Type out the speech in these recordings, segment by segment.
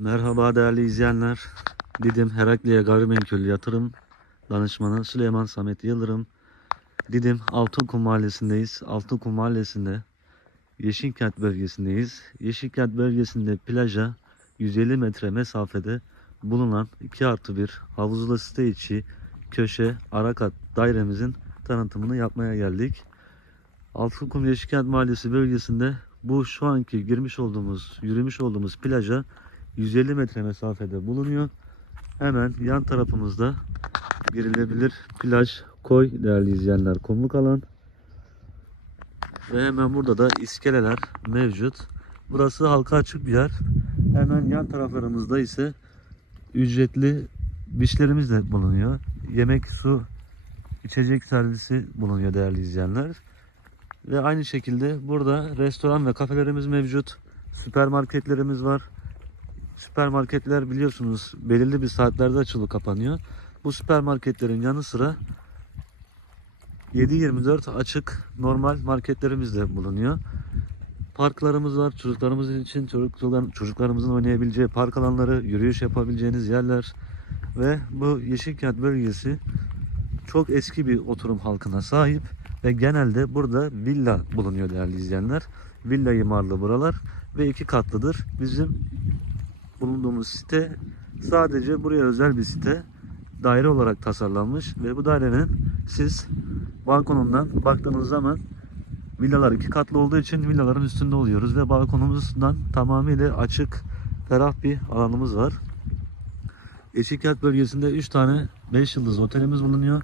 Merhaba değerli izleyenler. Didim Herakliye Gayrimenkul Yatırım Danışmanı Süleyman Samet Yıldırım. Didim Altınkum Mahallesi'ndeyiz. Altınkum Mahallesi'nde Yeşilkent bölgesindeyiz. Yeşilkent bölgesinde plaja 150 metre mesafede bulunan 2 artı 1 havuzlu site içi köşe arakat dairemizin tanıtımını yapmaya geldik. Altınkum Yeşilkent Mahallesi bölgesinde bu şu anki girmiş olduğumuz, yürümüş olduğumuz plaja 150 metre mesafede bulunuyor. Hemen yan tarafımızda girilebilir plaj, koy değerli izleyenler, kumluk alan. Ve hemen burada da iskeleler mevcut. Burası halka açık bir yer. Hemen yan taraflarımızda ise ücretli beachlerimiz de bulunuyor. Yemek, su, içecek servisi bulunuyor değerli izleyenler. Ve aynı şekilde burada restoran ve kafelerimiz mevcut. Süpermarketlerimiz var. Süpermarketler biliyorsunuz belirli bir saatlerde açılıp kapanıyor. Bu süpermarketlerin yanı sıra 7-24 açık normal marketlerimiz de bulunuyor. Parklarımız var. Çocuklarımız için çocuklar, çocuklarımızın oynayabileceği park alanları, yürüyüş yapabileceğiniz yerler ve bu Yeşilkent bölgesi çok eski bir oturum halkına sahip ve genelde burada villa bulunuyor değerli izleyenler. Villa imarlı buralar ve iki katlıdır. Bizim bulunduğumuz site sadece buraya özel bir site. Daire olarak tasarlanmış ve bu dairenin siz balkonundan baktığınız zaman villalar iki katlı olduğu için villaların üstünde oluyoruz ve balkonumuzdan tamamıyla açık, ferah bir alanımız var. Yeşilkent bölgesinde 3 tane 5 yıldız otelimiz bulunuyor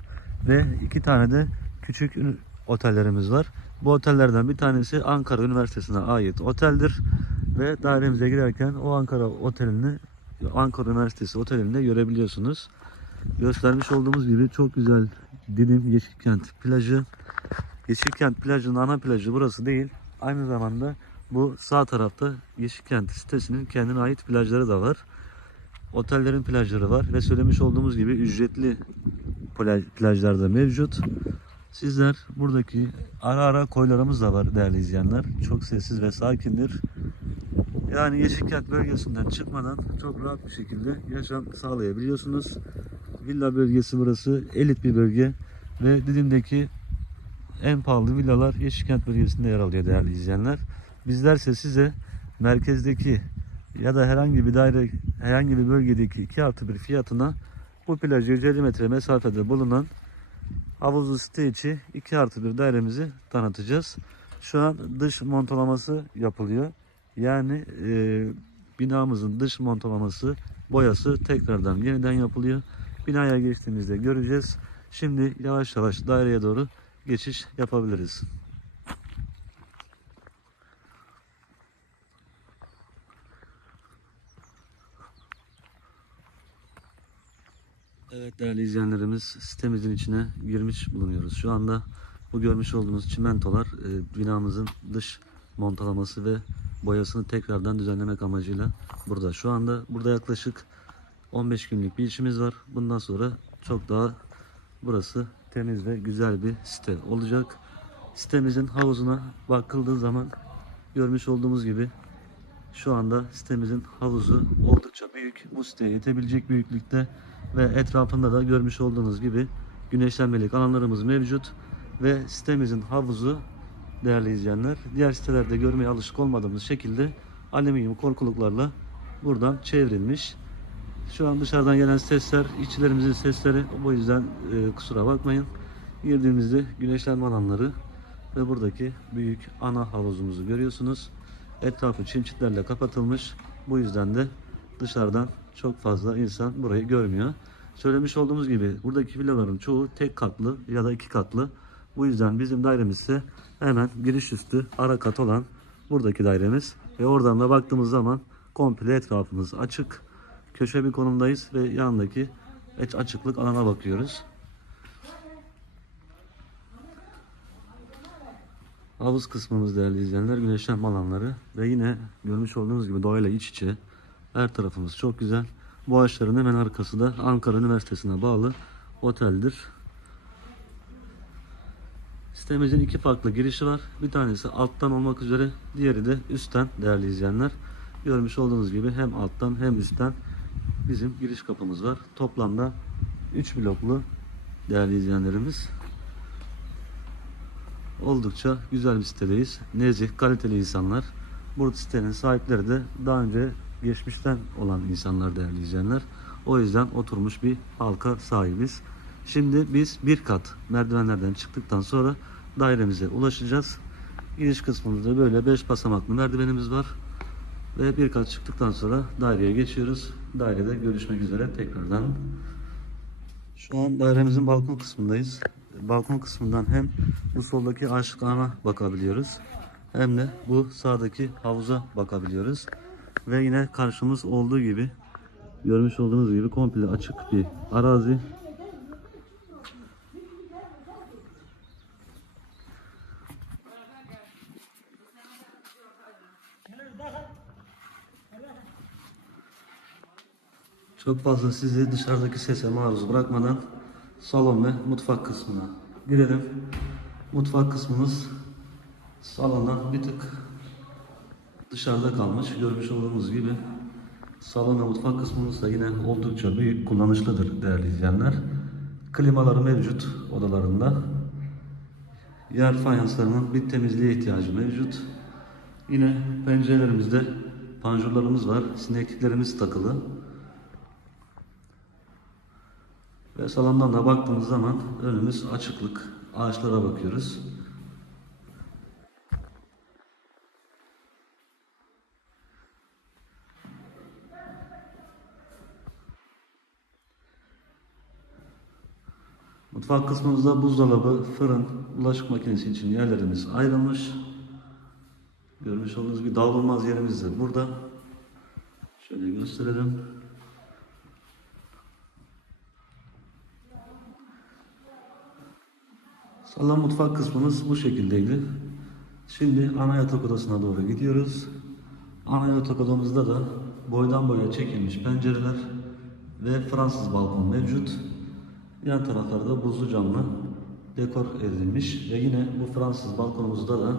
ve 2 tane de küçük otellerimiz var. Bu otellerden bir tanesi Ankara Üniversitesi'ne ait oteldir ve dairemize girerken o Ankara otelini Ankara Üniversitesi otelinde görebiliyorsunuz. Göstermiş olduğumuz gibi çok güzel Didim Yeşilkent plajı. Yeşilkent plajının ana plajı burası değil. Aynı zamanda bu sağ tarafta Yeşilkent sitesinin kendine ait plajları da var. Otellerin plajları var ve söylemiş olduğumuz gibi ücretli plaj, plajlar da mevcut. Sizler buradaki ara ara koylarımız da var değerli izleyenler. Çok sessiz ve sakindir. Yani Yeşilkent bölgesinden çıkmadan çok rahat bir şekilde yaşam sağlayabiliyorsunuz. Villa bölgesi burası elit bir bölge ve Didim'deki en pahalı villalar Yeşilkent bölgesinde yer alıyor değerli izleyenler. Bizlerse size merkezdeki ya da herhangi bir daire, herhangi bir bölgedeki 2 artı bir fiyatına bu plajı 150 metre mesafede bulunan havuzlu site içi 2 artı bir dairemizi tanıtacağız. Şu an dış montalaması yapılıyor. Yani e, binamızın dış montalaması, boyası tekrardan yeniden yapılıyor. Binaya geçtiğimizde göreceğiz. Şimdi yavaş yavaş daireye doğru geçiş yapabiliriz. Evet değerli izleyenlerimiz sitemizin içine girmiş bulunuyoruz. Şu anda bu görmüş olduğunuz çimentolar e, binamızın dış montalaması ve boyasını tekrardan düzenlemek amacıyla burada. Şu anda burada yaklaşık 15 günlük bir işimiz var. Bundan sonra çok daha burası temiz ve güzel bir site olacak. Sitemizin havuzuna bakıldığı zaman görmüş olduğumuz gibi şu anda sitemizin havuzu oldukça büyük. Bu siteye yetebilecek büyüklükte ve etrafında da görmüş olduğunuz gibi güneşlenmelik alanlarımız mevcut ve sitemizin havuzu değerli izleyenler diğer sitelerde görmeye alışık olmadığımız şekilde alüminyum korkuluklarla buradan çevrilmiş. Şu an dışarıdan gelen sesler, işçilerimizin sesleri. Bu yüzden e, kusura bakmayın. Girdiğimizde güneşlenme alanları ve buradaki büyük ana havuzumuzu görüyorsunuz. Etrafı çim çitlerle kapatılmış. Bu yüzden de dışarıdan çok fazla insan burayı görmüyor. Söylemiş olduğumuz gibi buradaki villaların çoğu tek katlı ya da iki katlı. Bu yüzden bizim dairemiz ise hemen giriş üstü ara kat olan buradaki dairemiz. Ve oradan da baktığımız zaman komple etrafımız açık. Köşe bir konumdayız ve yanındaki et açıklık alana bakıyoruz. Havuz kısmımız değerli izleyenler güneşlenme alanları ve yine görmüş olduğunuz gibi doğayla iç içe her tarafımız çok güzel. Bu ağaçların hemen arkası da Ankara Üniversitesi'ne bağlı oteldir. Sitemizin iki farklı girişi var. Bir tanesi alttan olmak üzere, diğeri de üstten değerli izleyenler. Görmüş olduğunuz gibi hem alttan hem üstten bizim giriş kapımız var. Toplamda 3 bloklu değerli izleyenlerimiz. Oldukça güzel bir sitedeyiz. Nezih, kaliteli insanlar. Bu sitenin sahipleri de daha önce geçmişten olan insanlar değerli izleyenler. O yüzden oturmuş bir halka sahibiz. Şimdi biz bir kat merdivenlerden çıktıktan sonra dairemize ulaşacağız. Giriş kısmımızda böyle 5 basamaklı merdivenimiz var. Ve bir kat çıktıktan sonra daireye geçiyoruz. Dairede görüşmek üzere tekrardan. Şu an dairemizin balkon kısmındayız. Balkon kısmından hem bu soldaki aşıklarına bakabiliyoruz. Hem de bu sağdaki havuza bakabiliyoruz. Ve yine karşımız olduğu gibi görmüş olduğunuz gibi komple açık bir arazi. Çok fazla sizi dışarıdaki sese maruz bırakmadan salon ve mutfak kısmına girelim. Mutfak kısmımız salondan bir tık dışarıda kalmış. Görmüş olduğunuz gibi salon ve mutfak kısmımız da yine oldukça büyük, kullanışlıdır değerli izleyenler. Klimaları mevcut odalarında. Yer fayanslarının bir temizliğe ihtiyacı mevcut. Yine pencerelerimizde panjurlarımız var. Sinekliklerimiz takılı. Ve salondan da baktığımız zaman önümüz açıklık. Ağaçlara bakıyoruz. Mutfak kısmımızda buzdolabı, fırın, bulaşık makinesi için yerlerimiz ayrılmış. Görmüş olduğunuz gibi dağılmaz yerimiz de burada. Şöyle gösterelim. Salon mutfak kısmımız bu şekildeydi. Şimdi ana yatak odasına doğru gidiyoruz. Ana yatak odamızda da boydan boya çekilmiş pencereler ve Fransız balkon mevcut. Yan taraflarda buzlu camlı dekor edilmiş ve yine bu Fransız balkonumuzda da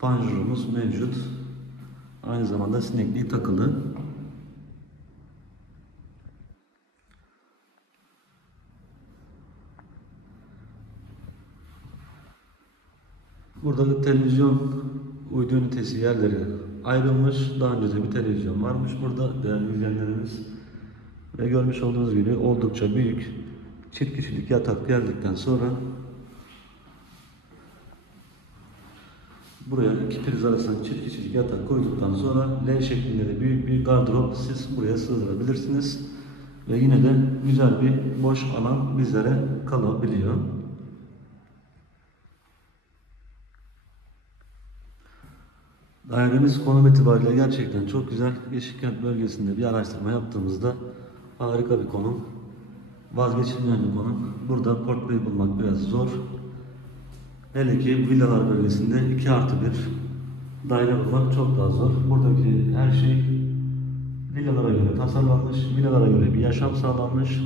panjurumuz mevcut. Aynı zamanda sinekliği takılı. Burada da televizyon uydu ünitesi yerleri ayrılmış. Daha önce de bir televizyon varmış burada değerli izleyenlerimiz. Ve görmüş olduğunuz gibi oldukça büyük çift kişilik yatak geldikten sonra buraya iki priz arasında çift kişilik yatak koyduktan sonra L şeklinde de büyük bir gardırop siz buraya sığdırabilirsiniz. Ve yine de güzel bir boş alan bizlere kalabiliyor. Dairemiz konum itibariyle gerçekten çok güzel. Yeşilkent bölgesinde bir araştırma yaptığımızda harika bir konum. Vazgeçilmeyen bir konum. Burada portföy bulmak biraz zor. Hele ki villalar bölgesinde 2 artı 1 daire bulmak çok daha zor. Buradaki her şey villalara göre tasarlanmış, villalara göre bir yaşam sağlanmış.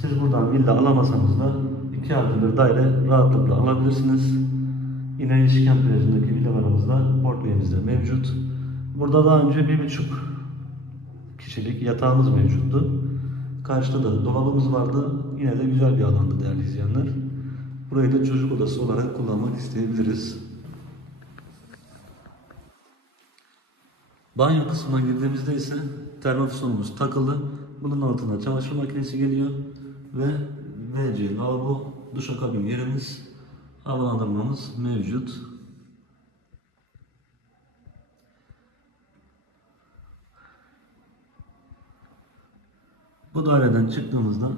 Siz buradan villa alamasanız da 2 artı 1 daire rahatlıkla alabilirsiniz. Yine plajındaki villalarımızda portföyümüzde mevcut. Burada daha önce bir buçuk kişilik yatağımız mevcuttu. Karşıda da dolabımız vardı. Yine de güzel bir alandı değerli izleyenler. Burayı da çocuk odası olarak kullanmak isteyebiliriz. Banyo kısmına girdiğimizde ise termofisonumuz takılı. Bunun altına çamaşır makinesi geliyor ve WC lavabo duşakabin yerimiz havalandırmamız mevcut. Bu daireden çıktığımızda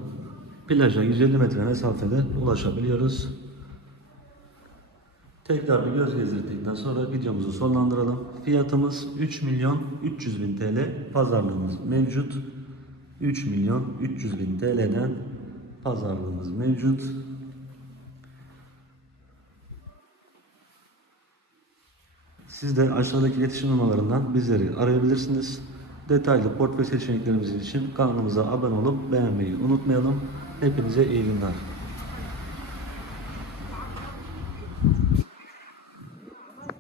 plaja 150 metre mesafede ulaşabiliyoruz. Tekrar bir göz gezdirdikten sonra videomuzu sonlandıralım. Fiyatımız 3 milyon 300 bin TL. Pazarlığımız mevcut. 3 milyon 300 bin TL'den pazarlığımız mevcut. Siz de aşağıdaki iletişim numaralarından bizleri arayabilirsiniz. Detaylı portföy seçeneklerimiz için kanalımıza abone olup beğenmeyi unutmayalım. Hepinize iyi günler.